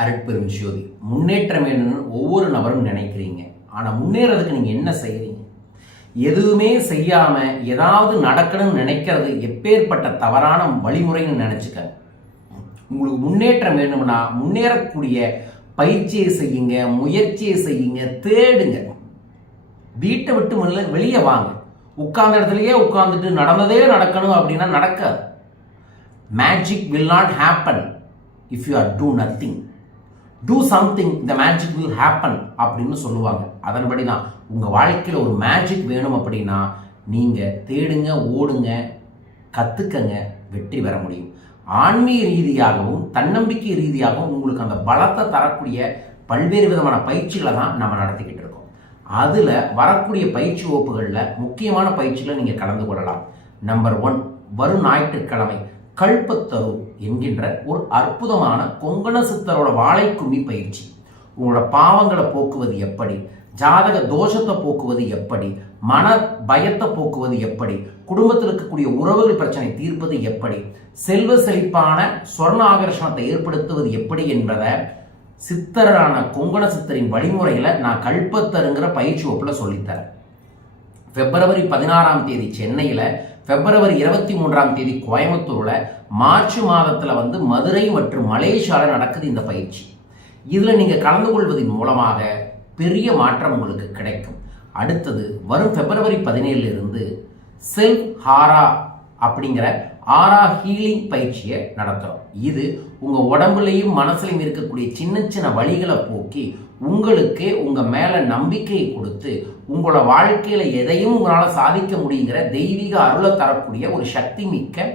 அருட்பெரும் ஜோதி. முன்னேற்றம் வேணும்னு ஒவ்வொரு நபரும் நினைக்கிறீங்க. ஆனால் முன்னேறதுக்கு நீங்கள் என்ன செய்கிறீங்க? எதுவுமே செய்யாமல் ஏதாவது நடக்கணும்னு நினைக்கிறது எப்பேற்பட்ட தவறான வழிமுறைன்னு நினச்சிக்கங்க. உங்களுக்கு முன்னேற்றம் வேணும்னா முன்னேறக்கூடிய பயிற்சியை செய்யுங்க, முயற்சியை செய்யுங்க, தேடுங்க. வீட்டை விட்டு வெளியே வாங்க. உட்கார்ந்த இடத்துலயே உட்கார்ந்துட்டு நடந்ததே நடக்கணும் அப்படின்னா நடக்காது. Magic will not happen if you are two nothing. Do something, the magic will happen அப்படின்னு சொல்லுவாங்க. அதன்படி தான் உங்கள் வாழ்க்கையில் ஒரு மேஜிக் வேணும் அப்படின்னா நீங்கள் தேடுங்க, ஓடுங்க, கற்றுக்கங்க, வெற்றி பெற முடியும். ஆன்மீக ரீதியாகவும் தன்னம்பிக்கை ரீதியாகவும் உங்களுக்கு அந்த பலத்தை தரக்கூடிய பல்வேறு விதமான பயிற்சிகளை தான் நம்ம நடத்திக்கிட்டு இருக்கோம். அதில் வரக்கூடிய பயிற்சி வகுப்புகளில் முக்கியமான பயிற்சிகளை நீங்கள் கலந்து கொள்ளலாம். நம்பர் 1, வரும் ஞாயிற்றுக்கிழமை கல்பத்தரு என்கின்ற ஒரு அற்புதமான கொங்கண சித்தரோட வாழைக்கும்மி பயிற்சி. உங்களோட பாவங்களை போக்குவது எப்படி, ஜாதக தோஷத்தை போக்குவது எப்படி, மன பயத்தை போக்குவது எப்படி, குடும்பத்தில் இருக்கக்கூடிய உறவுகள் பிரச்சனை தீர்ப்பது எப்படி, செல்வ செழிப்பான சொர்ண ஆகர்ஷணத்தை ஏற்படுத்துவது எப்படி என்பதை சித்தரான கொங்கண சித்தரின் வழிமுறைகளை நான் கல்பத்தருங்கிற பயிற்சி வகுப்பில் சொல்லித்தரேன். பிப்ரவரி 16ஆம் தேதி சென்னையில், பிப்ரவரி 23ஆம் தேதி கோயம்புத்தூரில், மார்ச் மாதத்தில் மதுரை மற்றும் மலேசியாவில் நடக்குது இந்த பயிற்சி. இதில் நீங்கள் கலந்து கொள்வதன் மூலமாக பெரிய மாற்றம் உங்களுக்கு கிடைக்கும். அடுத்தது வரும் பிப்ரவரி 17 செல்ஃப் ஹாரா அப்படிங்கிற ஆரா ஹீலிங் பயிற்சியை நடத்துகிறோம். இது உங்கள் உடம்புலையும் மனசுலையும் இருக்கக்கூடிய சின்ன சின்ன வழிகளை போக்கி உங்களுக்கு உங்கள் மேலே நம்பிக்கையை கொடுத்து உங்களோட வாழ்க்கையில் எதையும் உங்களால் சாதிக்க முடியுங்கிற தெய்வீக அருளை தரக்கூடிய ஒரு சக்தி மிக்க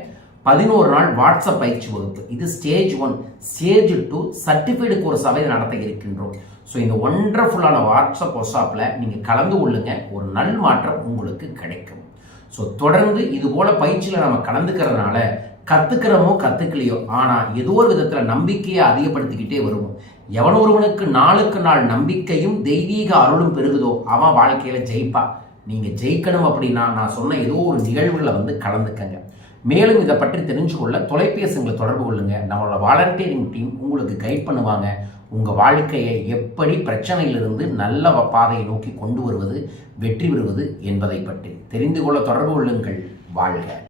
11 நாள் வாட்ஸ்அப் பயிற்சி வகுப்பு. இது ஸ்டேஜ் 1. ஸ்டேஜ் 2 சர்டிஃபைடு கோர்ஸாகவே நடத்த இருக்கின்றோம். ஸோ இந்த ஒண்டர்ஃபுல்லான வாட்ஸ்அப் ஒர்க்ஷாப்பில் நீங்கள் கலந்து கொள்ளுங்க. ஒரு நல் மாற்றம் உங்களுக்கு கிடைக்கும். ஸோ தொடர்ந்து இது போல பயிற்சியில் நம்ம கலந்துக்கிறதுனால கற்றுக்கிறோமோ கற்றுக்கலையோ, ஆனால் ஏதோ ஒரு விதத்தில் நம்பிக்கையை அதிகப்படுத்திக்கிட்டே வருவோம். எவன் ஒருவனுக்கு நாளுக்கு நாள் நம்பிக்கையும் தெய்வீக அருளும் பெருகுதோ அவன் வாழ்க்கையில் ஜெயிப்பா. நீங்கள் ஜெயிக்கணும் அப்படின்னா நான் சொன்ன ஏதோ ஒரு நிகழ்வுகளை கலந்துக்கங்க. மேலும் இதை பற்றி தெரிஞ்சு கொள்ள தொலைபேசிகளை தொடர்பு கொள்ளுங்க. நம்மளோட வாலண்டியரிங் டீம் உங்களுக்கு கைட் பண்ணுவாங்க. உங்கள் வாழ்க்கையை எப்படி பிரச்சனையிலிருந்து நல்ல பாதையை நோக்கி கொண்டு வருவது, வெற்றி பெறுவது என்பதை பற்றி தெரிந்து கொள்ள தொடர்பு கொள்ளுங்கள். வாழ்க.